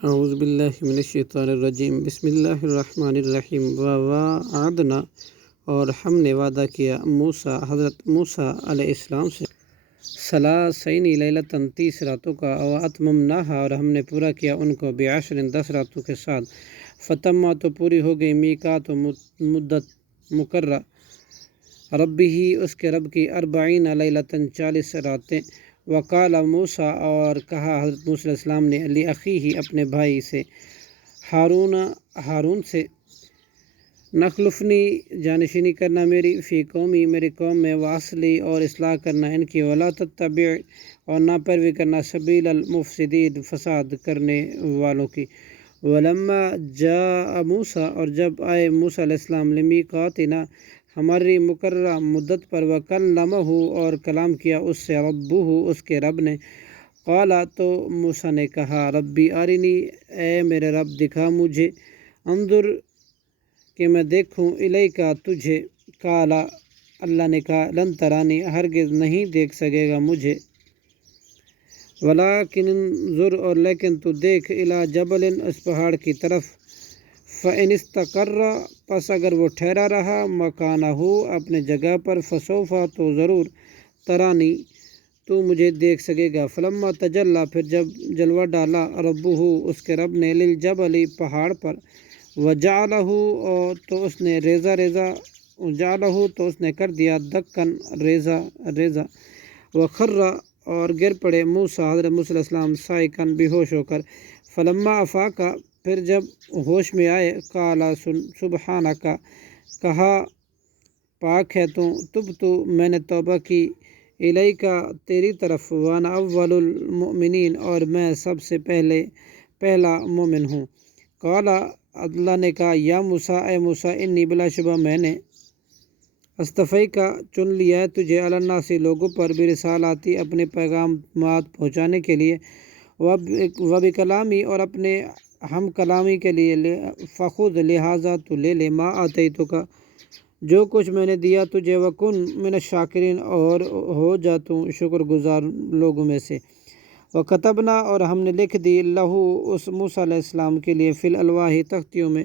اعوذ باللہ من الشیطان الرجیم بسم اللہ الرحمن الرحیم ووعدنا اور ہم نے وعدہ کیا حضرت موسیٰ علیہ السلام سے ثلاثین لیلۃً 30 راتوں کا واتممناہا اور ہم نے پورا کیا ان کو بعشر 10 راتوں کے ساتھ فتم تو پوری ہو گئی میقات مدت مقررہ ربی ہی اس کے رب کی 40 لیلۃً 40 راتیں وقال موسیٰ اور کہا حضرت موسیٰ علیہ السلام نے علی اخیہ اپنے بھائی سے ہارون سے نخلفنی جانشینی کرنا میری فی قومی میری قوم میں واصلی اور اصلاح کرنا ان کی ولا تتبع اور نہ پیروی کرنا سبیل المفسدین فساد کرنے والوں کی ولما جاء موسیٰ اور جب آئے موسیٰ علیہ السلام لمیقاتنا ہماری مقررہ مدت پر وکلمہ اور کلام کیا اس سے ربہ اس کے رب نے قال تو موسیٰ نے کہا ربی ارنی اے میرے رب دکھا مجھے انظر کہ میں دیکھوں الیکا تجھے قال اللہ نے کہا لن ترانی ہرگز نہیں دیکھ سکے گا مجھے ولیکن انظر اور لیکن تو دیکھ الی جبل اس پہاڑ کی طرف فإن استقر پس اگر وہ ٹھہرا رہا مکانہ اپنے جگہ پر فسوف تو ضرور ترانی تو مجھے دیکھ سکے گا فلما تجلی پھر جب جلوہ ڈالا ربہ اس کے رب نے للجبل پہاڑ پر وجعلہ اور تو اس نے تو اس نے کر دیا دکن ریزہ وخر اور گر پڑے موسیٰ حضرت موسیٰ علیہ السلام صائقاً بے ہوش ہو کر فلما افاق پھر جب ہوش میں آئے قال سبحانک کہا پاک ہے تو تبت میں نے توبہ کی الیکا تیری طرف وانا اول المؤمنین اور میں سب سے پہلا مومن ہوں قال اللہ نے کہا یا موسیٰ اے موسیٰ انی بلا شبہ میں نے اصطفیکا چن لیا ہے تجھے علی الناس لوگوں پر برسالاتی اپنے پیغامات پہنچانے کے لیے وبکلامی اور اپنے ہم کلامی کے لیے فخذ لہٰذا تو لے لے ما آتیتک جو کچھ میں نے دیا تجھے وکن من الشاکرین اور ہو جا تو شکر گزار لوگوں میں سے وکتبنا اور ہم نے لکھ دی لہو اس موسیٰ علیہ السلام کے لیے فی الالواح تختیوں میں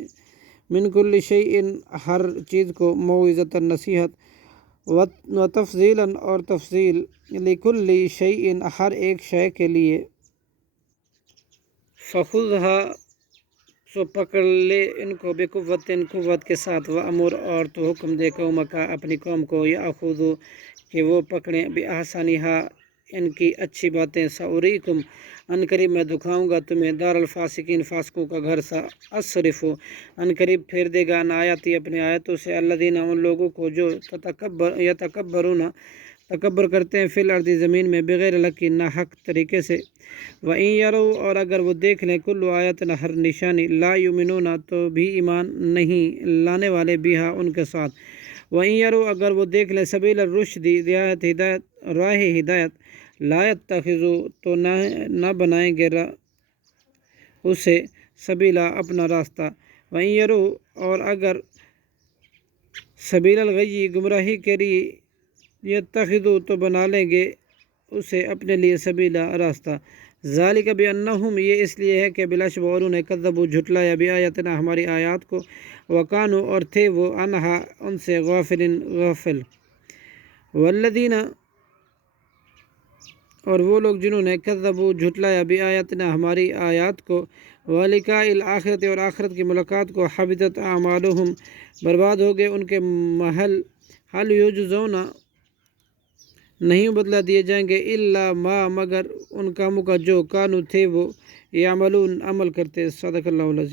من کل شیء ہر چیز کو موعظۃ نصیحت و تفصیلا اور تفصیل لکل شیء ہر ایک شے کے لیے فخذھا سو پکڑ لے ان کو بقوت قوت کے ساتھ وامر اور تو حکم دے قومک اپنی قوم کو یاخذوا کہ وہ پکڑیں باحسنھا ان کی اچھی باتیں ساریکم ان قریب میں دکھاؤں گا تمہیں دار الفاسقین فاسقوں کا گھر ساصرف ان قریب پھیر دے گا آیاتی اپنے آیتوں سے الذین ان لوگوں کو جو یتکبرون تکبر کرتے ہیں فی الارض زمین میں بغیر الحق کی ناحق طریقے سے وَإِن يَرَوْا اور اگر وہ دیکھ لیں کل آیت ہر نشانی لا یؤمنون تو بھی ایمان نہیں لانے والے بہا ان کے ساتھ وَإِن يَرَوْا اگر وہ دیکھ لیں سبیل الرشد راہ ہدایت لا يتخذوا تو نہ بنائیں گے اسے سبیلا اپنا راستہ وَإِن يَرَوْا اور اگر سبیل الغی گمراہی کے لیے یتخذوا تو بنا لیں گے اسے اپنے لیے سبیلا راستہ ذالک بانہم یہ اس لیے ہے کہ بلا شبہ انہوں نے کذبوا جھٹلایا بآیاتنا ہماری آیات کو وکانوا اور تھے وہ عنہا ان سے غافل والذین اور وہ لوگ جنہوں نے کذبوا جھٹلایا بآیاتنا ہماری آیات کو ولقاء الآخرۃ اور آخرت کی ملاقات کو حبطت اعمالہم برباد ہو گئے ان کے محل هل یجزون نہیں بدلہ دیے جائیں گے الا ما مگر ان کاموں کا جو کانوا تھے وہ یعملون عمل کرتے صدق اللہ العظیم.